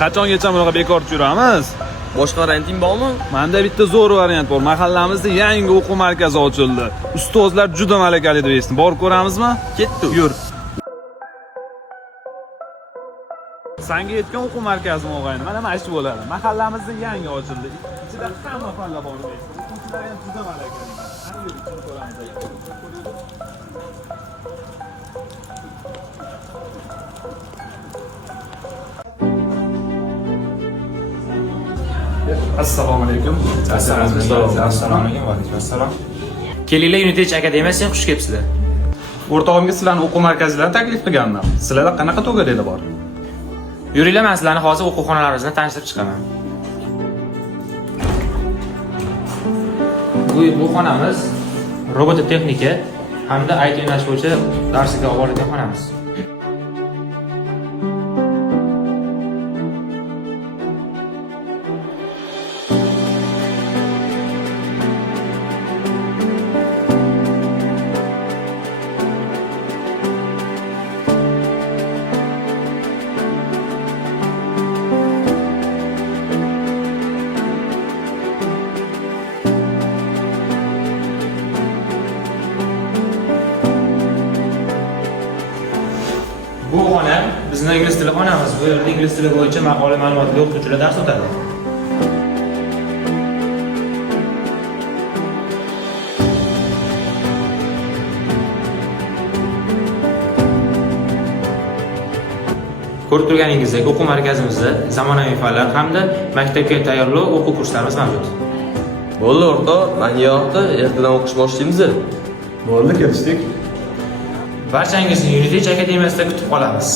Qachongacha bunaqa bekor yuramiz? Boshqa varianting bormi? Menda bitta zo'r variant bor. Mahallamizda yangi o'quv markazi ochildi. Ustozlar juda malakali deb eshitdim. Borib ko'ramizmi? Ketdik. Yur. Sanga yetgan o'quv markazimi o'g'ayni? Mana shu bo'ladi. Mahallamizda yangi ochildi. Ichida hamma fanlar bor deysiz. O'quvchilar ham juda malakali. Qani yur, ichini ko'ramiz. Assalomu alaykum. Assalomu alaykum va assalom. Kelinglar Unitech akademiyasiga xush kelibsizlar. O'rtog'imga sizlarni o'quv markazlaridan taklif qilgandim. Sizlarda qanaqa to'garaklar bor? Yuringlar, men sizlarni hozir o'quv-xonalarimizni tanishtirib chiqaman. Bu xonamiz robototexnika hamda IT yo'nalishi bo'yicha darsga olib boradigan xonamiz. Bu xona bizning ingliz tili xonamiz. Bu yerda ingliz tili bo'yicha maqoli ma'lumotli o'qituvchilar dars o'tadi. Ko'rib turganingizdek, o'quv markazimizda zamonaviy fanlar hamda maktabga tayyorlov o'quv kurslarimiz mavjud. Bo'ldi o'rtoq, men yoqda ertadan o'qish boshlaymiz. Bo'ldi, kelishdik. Barchangizni Unitech akademiyasida kutib qolamiz.